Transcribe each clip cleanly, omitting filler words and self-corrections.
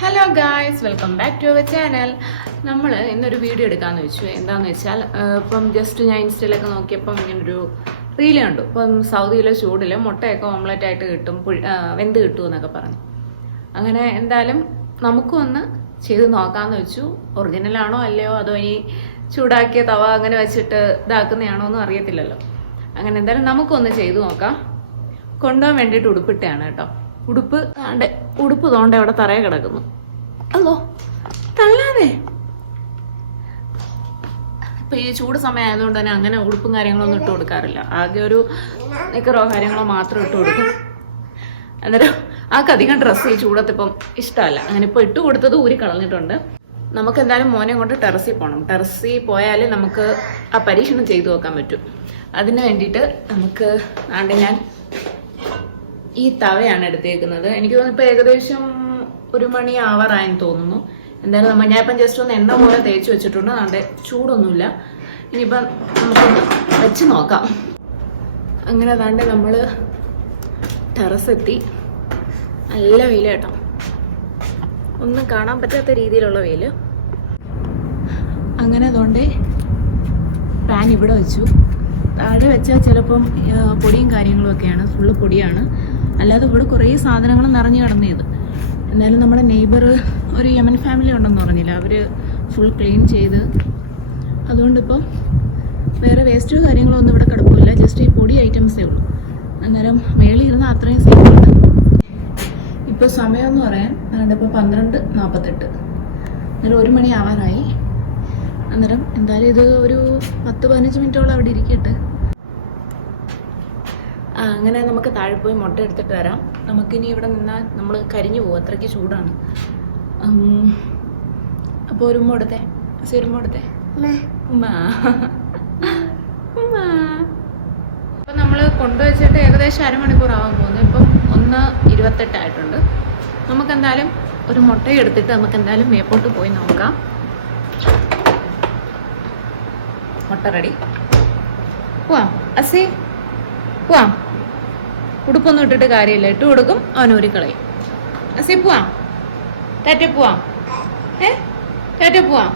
Hello guys, welcome back to our channel. നമ്മൾ ഇന്നൊരു video എടുക്കാമെന്ന് വെച്ചു. എന്താണെന്ന് വെച്ചാൽ ഇപ്പം ജസ്റ്റ് ഞാൻ ഇൻസ്റ്റയിലൊക്കെ നോക്കിയപ്പം ഇങ്ങനൊരു റീല് കണ്ടു. ഇപ്പം സൗദിയിലെ ചൂടിൽ മുട്ടയൊക്കെ ഓംലെറ്റ് ആയിട്ട് കിട്ടും, വെന്ത് കിട്ടുമെന്നൊക്കെ പറഞ്ഞു. അങ്ങനെ എന്തായാലും നമുക്കും ഒന്ന് ചെയ്ത് നോക്കാമെന്ന് വെച്ചു. ഒറിജിനലാണോ അല്ലയോ, അതോ ഇനി ചൂടാക്കിയ തവ അങ്ങനെ വെച്ചിട്ട് ഇതാക്കുന്നതാണോ ഒന്നും അറിയത്തില്ലല്ലോ. അങ്ങനെ എന്തായാലും നമുക്കൊന്ന് ചെയ്തു നോക്കാം. കൊണ്ടുപോകാൻ വേണ്ടിയിട്ട് ഉടുപ്പിട്ടാണ് കേട്ടോ. ഉടുപ്പ് തോണ്ട അവിടെ തറയെ കിടക്കുന്നു. അല്ലോ തള്ളാതെ. ഇപ്പൊ ഈ ചൂട് സമയം ആയതുകൊണ്ട് തന്നെ അങ്ങനെ ഉടുപ്പും കാര്യങ്ങളൊന്നും ഇട്ട് കൊടുക്കാറില്ല. ആദ്യം ഒരു നിക്കറോ കാര്യങ്ങളോ മാത്രം ഇട്ട് കൊടുക്കും. അന്നേരം അധികം ഡ്രസ്സ് ഈ ചൂടത്തിപ്പം ഇഷ്ടമല്ല. അങ്ങനെ ഇപ്പൊ ഇട്ട് കൊടുത്തത് ഊരി കളഞ്ഞിട്ടുണ്ട്. നമുക്ക് എന്തായാലും മോനെ കൊണ്ട് ടെറസിൽ പോകണം. ടെറസിൽ പോയാലേ നമുക്ക് ആ പരീക്ഷണം ചെയ്തു നോക്കാൻ പറ്റും. അതിന് വേണ്ടിയിട്ട് നമുക്ക് ഞാൻ ഈ തവയാണ് എടുത്തേക്കുന്നത്. എനിക്ക് തോന്നുന്നു ഇപ്പൊ ഏകദേശം 1 മണി ആവാറായെന്ന് തോന്നുന്നു. എന്തായാലും ഞാനിപ്പം ജസ്റ്റ് ഒന്ന് എണ്ണ പോലെ തേച്ച് വെച്ചിട്ടുണ്ട്. അതുകൊണ്ട് ചൂടൊന്നുമില്ല. ഇനിയിപ്പം നമുക്കൊന്ന് വെച്ച് നോക്കാം. അങ്ങനെ അതാണ്ട് നമ്മള് ടെറസ് എത്തി. നല്ല വെയിൽ കേട്ടോ, ഒന്നും കാണാൻ പറ്റാത്ത രീതിയിലുള്ള വെയില്. അങ്ങനെ അതുകൊണ്ട് പാൻ ഇവിടെ വെച്ചു. താഴെ വെച്ചാൽ ചിലപ്പം പൊടിയും കാര്യങ്ങളും ഒക്കെയാണ്, ഫുള്ള് പൊടിയാണ്. അല്ലാതെ ഇവിടെ കുറേ സാധനങ്ങൾ നിറഞ്ഞു കിടന്നത്. എന്നാലും നമ്മുടെ നെയ്ബർ ഒരു യമൻ ഫാമിലി ഉണ്ടെന്ന് പറഞ്ഞില്ല, അവർ ഫുൾ ക്ലീൻ ചെയ്ത്. അതുകൊണ്ടിപ്പം വേറെ വേസ്റ്റോ കാര്യങ്ങളോ ഒന്നും ഇവിടെ കിടക്കില്ല. ജസ്റ്റ് ഈ പൊടി ഐറ്റംസേ ഉള്ളൂ. അന്നേരം മേളിൽ ഇരുന്ന് അത്രയും സേഫാണ്. ഇപ്പോൾ സമയമെന്ന് പറയാൻ ഇപ്പോൾ 12:48. അന്നേരം 1 മണി ആവാനായി. അന്നേരം എന്തായാലും ഇത് ഒരു 10-15 മിനിറ്റോളം അവിടെ ഇരിക്കട്ടെ. അങ്ങനെ നമുക്ക് താഴെ പോയി മുട്ട എടുത്തിട്ട് വരാം. നമുക്കിനി ഇവിടെ നിന്നാൽ നമ്മൾ കരിഞ്ഞു പോകും, അത്രയ്ക്ക് ചൂടാണ്. അപ്പോൾ ഒരു ഉമ്മ എടുത്തേ, ഒരു ഉമ്മ എടുത്തേ. അപ്പം നമ്മൾ കൊണ്ടുവച്ചിട്ട് ഏകദേശം അരമണിക്കൂർ ആവാൻ പോകുന്നു. ഇപ്പം 1:28 ആയിട്ടുണ്ട്. നമുക്കെന്തായാലും ഒരു മുട്ട എടുത്തിട്ട് നമുക്ക് എന്തായാലും മേപ്പോട്ട് പോയി നോക്കാം. മുട്ട റെഡി. പോവാം അസി, പോവാം. ഉടുപ്പൊന്നും ഇട്ടിട്ട് കാര്യമില്ല, ഇട്ട് കൊടുക്കും അവൻ ഊരിക്കളയും. അസി പോവാം, ടാറ്റ പോവാം. ടാറ്റ പോവാം.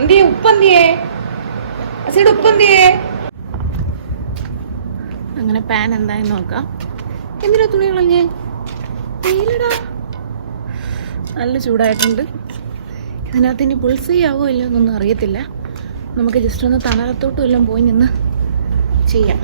എന്തിയേ ഉപ്പെന്തിയേ? അസിയുടെ ഉപ്പെന്തിയേ? അങ്ങനെ പാൻ എന്തായി നോക്കാം. എന്തിനാ തുണി കളഞ്ഞേ? വെയിലടാ, നല്ല ചൂടായിട്ടുണ്ട്. ഇതിനകത്ത് ഇനി പുൾസി ആവോ ഇല്ലോ എന്നൊന്നും അറിയത്തില്ല. നമുക്ക് ജസ്റ്റ് ഒന്ന് തണലത്തോട്ടും എല്ലാം പോയി നിന്ന് ചെയ്യാം.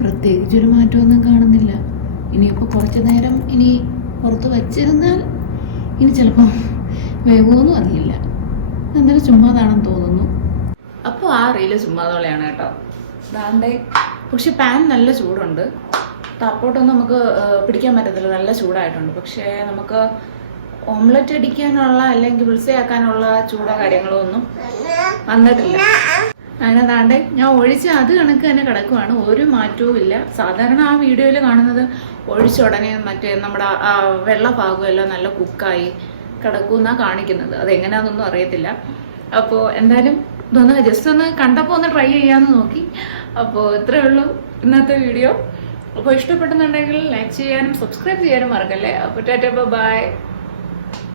പ്രത്യേകിച്ചൊരു മാറ്റമൊന്നും കാണുന്നില്ല. ഇനിയിപ്പോൾ കുറച്ച് നേരം ഇനി പുറത്ത് വച്ചിരുന്നാൽ ഇനി ചിലപ്പോൾ വേവൊന്നും അറിയില്ല. എന്നാലും ചുമ്മാതാണെന്ന് തോന്നുന്നു. അപ്പോൾ ആ റീല് ചുമ്മാതോളെയാണ് കേട്ടോ. അതാണ്ട് പക്ഷെ പാൻ നല്ല ചൂടുണ്ട്. താപ്പോട്ടൊന്നും നമുക്ക് പിടിക്കാൻ പറ്റത്തില്ല, നല്ല ചൂടായിട്ടുണ്ട്. പക്ഷേ നമുക്ക് ഓംലെറ്റ് അടിക്കാനുള്ള അല്ലെങ്കിൽ പുൾസയാക്കാനുള്ള ചൂടോ കാര്യങ്ങളോ ഒന്നും വന്നിട്ടില്ല. അങ്ങനെ അതാണ്ട് ഞാൻ ഒഴിച്ച് അത് കണക്ക് തന്നെ കിടക്കുവാണ്, ഒരു മാറ്റവും ഇല്ല. സാധാരണ ആ വീഡിയോയിൽ കാണുന്നത് ഒഴിച്ച ഉടനെ മറ്റേ നമ്മുടെ ആ വെള്ള ഭാഗമെല്ലാം നല്ല കുക്കായി കിടക്കുമെന്നാണ് കാണിക്കുന്നത്. അതെങ്ങനെയാണെന്നൊന്നും അറിയത്തില്ല. അപ്പോൾ എന്തായാലും ഇതൊന്ന് ജസ്റ്റ് ഒന്ന് കണ്ടപ്പോൾ ഒന്ന് ട്രൈ ചെയ്യാമെന്ന് നോക്കി. അപ്പോൾ ഇത്രയേ ഉള്ളൂ ഇന്നത്തെ വീഡിയോ. അപ്പോൾ ഇഷ്ടപ്പെടുന്നുണ്ടെങ്കിൽ ലൈക്ക് ചെയ്യാനും സബ്സ്ക്രൈബ് ചെയ്യാനും മറക്കല്ലേ. അപ്പോൾ ടാറ്റ ബൈ.